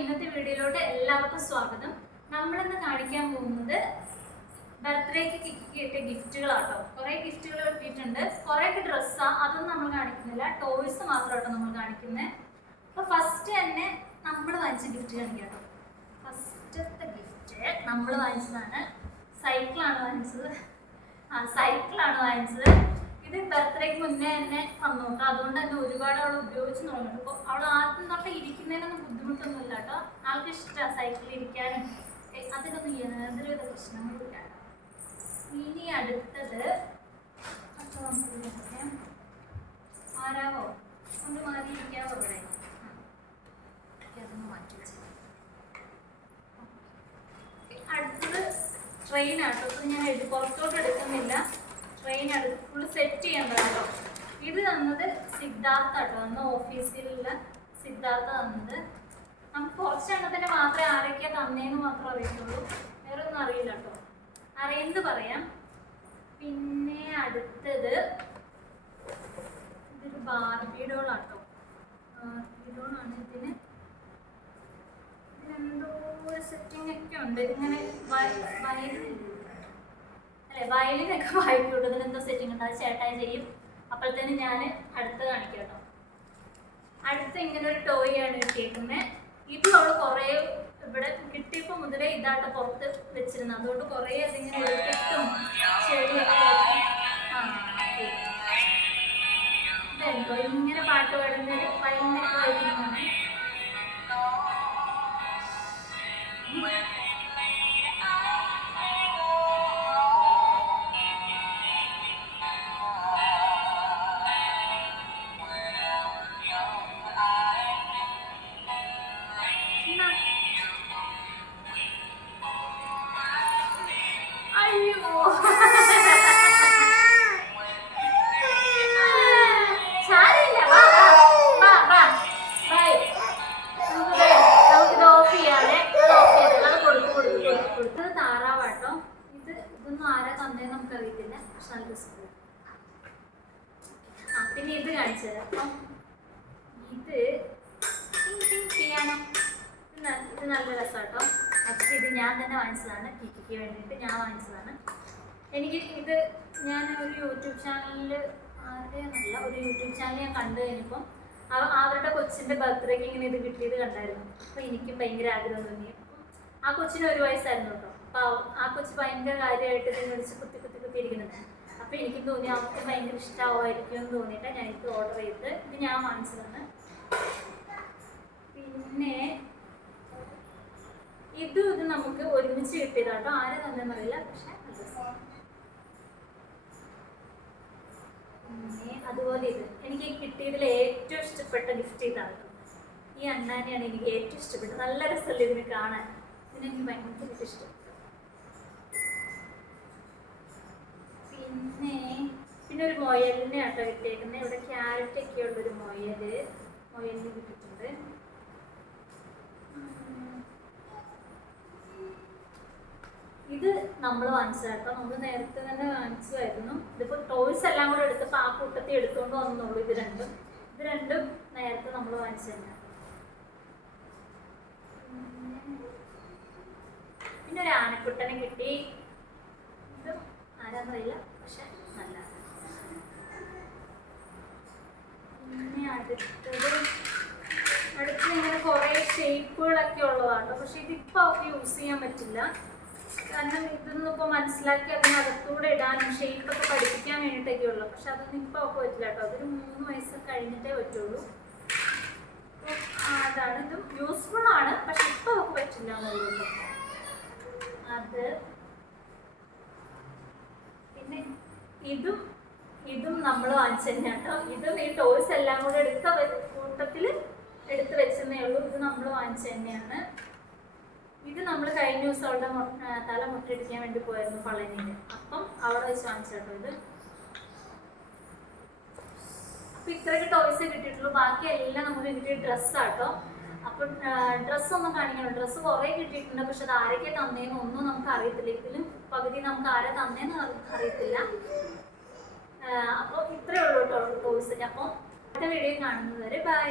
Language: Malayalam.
ഇന്നത്തെ വീഡിയോയിലോട്ട് എല്ലാവർക്കും സ്വാഗതം. നമ്മളിന്ന് കാണിക്കാൻ പോകുന്നത് ബർത്ത്ഡേക്ക് കിട്ടിയ ഗിഫ്റ്റുകളാട്ടോ. കുറേ ഗിഫ്റ്റുകൾ കിട്ടിയിട്ടുണ്ട്, കുറേയൊക്കെ ഡ്രസ്സാണ്, അതൊന്നും നമ്മൾ കാണിക്കുന്നില്ല, ടോയ്സ് മാത്രമാട്ടോ നമ്മൾ കാണിക്കുന്നത്. അപ്പോൾ ഫസ്റ്റ് തന്നെ നമ്മൾ വാങ്ങിച്ച ഗിഫ്റ്റ് കാണിക്കാട്ടോ. ഫസ്റ്റത്തെ ഗിഫ്റ്റ് നമ്മൾ വാങ്ങിച്ചതാണ്, സൈക്കിളാണ് വാങ്ങിച്ചത്. ഇത് ബർത്ത്ഡേക്ക് മുന്നേ തന്നെ വന്നു കേട്ടോ, അതുകൊണ്ട് തന്നെ ഒരുപാട് അവൾ ഉപയോഗിച്ച് തുടങ്ങിയിട്ട്. അപ്പോൾ അവൾ ആദ്യം തൊട്ട് ഇരിക്കുന്നതിനൊന്നും ബുദ്ധിമുട്ടൊന്നും ഇല്ല കേട്ടോ, ആൾക്ക് ഇഷ്ടമാണ് സൈക്കിളിൽ ഇരിക്കാനും, അതിനൊന്നും യാതൊരുവിധ പ്രശ്നങ്ങളില്ല. ഇനി അടുത്തത് അപ്പോൾ നമുക്ക് ആരാവോ ഒന്ന് മാറിയിരിക്കാവോ ഇവിടെ, അതൊന്ന് മാറ്റി വെച്ചു. അടുത്തത് ട്രെയിനാട്ടോ. അപ്പോൾ ഞാൻ പുറത്തോട്ട് എടുക്കുന്നില്ല, ട്രെയിൻ ഫുള്ള് സെറ്റ് ചെയ്യേണ്ടതാട്ടോ. ഇത് തന്നത് സിദ്ധാർത്ഥ കേട്ടോ, അന്ന് ഓഫീസിലുള്ള സിദ്ധാർത്ഥ തന്നത്. നമുക്ക് കുറച്ചെണ്ണത്തിന് മാത്രമേ ആരൊക്കെയാ തന്നേന്ന് മാത്രം അറിയത്തുള്ളൂ, വേറെ ഒന്നും അറിയില്ല കേട്ടോ, അറിയുന്നത് പറയാം. പിന്നെ അടുത്തത് ഇതൊരു ബാർബി ഡോളാട്ടോ, ബാർബി ഡോളാണ്. ഇതിനെന്തോ ഒരു സെറ്റിംഗ് ഒക്കെ ഉണ്ട്, ഇങ്ങനെ വയലിനൊക്കെ വായിക്കൂട്ടോ, ഇതിനെന്തോ സെറ്റിംഗ് ഉണ്ട്, അത് ചേട്ടായി ചെയ്യും. അപ്പോഴത്തേന് ഞാൻ അടുത്ത് കാണിക്കാം കേട്ടോ. അടുത്ത് ഇങ്ങനെ ഒരു ടോയ് ആണ് കിട്ടിയേക്കുന്നത്. ഇത് അവൾ കുറേ ഇവിടെ കിട്ടിയപ്പോൾ മുതലേ ഇതായിട്ട് പുറത്ത് വെച്ചിരുന്നു, അതുകൊണ്ട് കുറേ അതിങ്ങനെ എടുത്തിട്ടും ചെടിയൊക്കെ ഇതെന്തോ ഇങ്ങനെ പാട്ട് പാടുന്നത് ഭയങ്കര വൈകുന്നതാണ്. താറാവാട്ടോ. ഇതൊന്നും ആരാ തന്നേന്ന് നമുക്കറിയത്തില്ല, പക്ഷെ നല്ല സ്കൂൾ. പിന്നെ ഇത് കാണിച്ചത്, അപ്പം ഇത് പിയാനോ, ഇത് നല്ല രസമാട്ടോ. അപ്പം ഇത് ഞാൻ തന്നെ വാങ്ങിച്ചതാണ്, കിക്കിക്ക് വേണ്ടിയിട്ട് ഞാൻ വാങ്ങിച്ചതാണ്. എനിക്ക് ഇത് ഞാൻ ഒരു യൂട്യൂബ് ചാനലിൽ ഒരു യൂട്യൂബ് ചാനൽ ഞാൻ കണ്ടു കഴിഞ്ഞപ്പം അവരുടെ കൊച്ചിൻ്റെ ബർത്ത്ഡേക്ക് ഇങ്ങനെ ഇത് കിട്ടിയത് കണ്ടായിരുന്നു. അപ്പോൾ എനിക്കും ഭയങ്കര ആഗ്രഹം തോന്നി. ആ കൊച്ചിന് 1 വയസ്സായിരുന്നു കേട്ടോ. അപ്പോൾ ആ കൊച്ച് ഭയങ്കര കാര്യമായിട്ട് ഇത് മേടിച്ച് കുത്തിയിരിക്കുന്നുണ്ട്. അപ്പോൾ എനിക്കും തോന്നി അവർക്ക് ഭയങ്കര ഇഷ്ടമാവുമായിരിക്കും എന്ന് തോന്നിയിട്ട് ഞാൻ ഇത് ഓർഡർ ചെയ്ത് ഇത് ഞാൻ വാങ്ങിച്ചതാണ്. പിന്നെ ഇത് നമുക്ക് ഒരുമിച്ച് കിട്ടിയതാട്ടോ, ആരെ തന്നെന്നറിയില്ല, പക്ഷെ പിന്നെ അതുപോലെ ഇത് എനിക്ക് കിട്ടിയതിൽ ഏറ്റവും ഇഷ്ടപ്പെട്ട ഗിഫ്റ്റ് ഇതാണ്. ഈ അണ്ണാനെയാണ് എനിക്ക് ഏറ്റവും ഇഷ്ടപ്പെട്ടത്, നല്ല രസമല്ലേ ഇതിന് കാണാൻ, ഇതിനെനിക്ക് ഭയങ്കര ഇഷ്ടപ്പെട്ടു. പിന്നെ ഒരു മൊയലിനെ ആട്ടോ കിട്ടിയേക്കുന്നത്. ഇവിടെ ക്യാരറ്റൊക്കെ ഉള്ളൊരു മൊയലിന് കിട്ടിയിട്ടുണ്ട്. ഇത് നമ്മൾ വാങ്ങിച്ചതാട്ടോ, നമ്മൾ നേരത്തെ തന്നെ വാങ്ങിച്ചതായിരുന്നു. ഇതിപ്പോൾ ടോയ്സ് എല്ലാം കൂടെ എടുത്തപ്പോൾ ആ കൂട്ടത്തിൽ എടുത്തുകൊണ്ട് വന്നുള്ളൂ. ഇത് രണ്ടും നേരത്തെ നമ്മൾ വാങ്ങിച്ചു തന്നെ. പിന്നെ ഒരു ആനക്കുട്ടനെ കിട്ടി, ഇത് ആരാന്നറിയില്ല, പക്ഷെ നല്ലതാണ്. പിന്നെ അടുത്ത് ഇങ്ങനെ കുറേ ഷേപ്പുകളൊക്കെ ഉള്ളതാണ്, പക്ഷെ ഇതിപ്പോൾ അവർക്ക് യൂസ് ചെയ്യാൻ പറ്റില്ല, കാരണം ഇതൊന്നും ഇപ്പോൾ മനസ്സിലാക്കി അതിനകത്തൂടെ ഇടാനും ഷേപ്പൊക്കെ പഠിപ്പിക്കാൻ വേണ്ടിയിട്ടൊക്കെ ഉള്ളൂ. പക്ഷെ അതൊന്നും ഇപ്പോൾ അവർക്ക് പറ്റില്ല കേട്ടോ, അതൊരു 3 വയസ്സ് കഴിഞ്ഞിട്ടേ പറ്റുള്ളൂ. അതാണ്, ഇതും യൂസ്ഫുൾ ആണ്, പക്ഷെ ഇപ്പോൾ അവർക്ക് പറ്റില്ല എന്നുള്ളൂ. അത് പിന്നെ ഇതും നമ്മൾ വാങ്ങിച്ചു തന്നെയാണ് കേട്ടോ. ഇതും ഈ ടോയ്സ് എല്ലാം കൂടെ കൂട്ടത്തിൽ എടുത്ത് വെച്ചതേ ഉള്ളൂ. ഇത് നമ്മൾ വാങ്ങിച്ചു തന്നെയാണ്. ഇത് നമ്മൾ കഴിഞ്ഞ ദിവസം അവളുടെ തല മുട്ടടിക്കാൻ വേണ്ടി പോയിരുന്നു പളനിയിൽ, അപ്പം അവിടെ വെച്ച് വാങ്ങിച്ചു കേട്ടോ ഇത്. അപ്പം ഇത്രയൊക്കെ ടോയ്സ് കിട്ടിയിട്ടുള്ളൂ, ബാക്കി എല്ലാം നമുക്ക് കിട്ടിയ ഡ്രസ്സാട്ടോ. അപ്പം ഡ്രസ്സൊന്നും കാണിക്കണം, ഡ്രസ്സ് കുറേ കിട്ടിയിട്ടുണ്ട്, പക്ഷെ അത് ആരൊക്കെ തന്നേന്ന് ഒന്നും നമുക്ക് അറിയത്തില്ല. ഇതിലും പകുതി നമുക്ക് ആരെ തന്നേന്ന് അറിയത്തില്ല. അപ്പോൾ ഇത്രയേ ഉള്ളൂ കേട്ടോ ടോയ്സ്. അപ്പം അടുത്ത വീഡിയോ കാണുന്നത് വരെ ബൈ.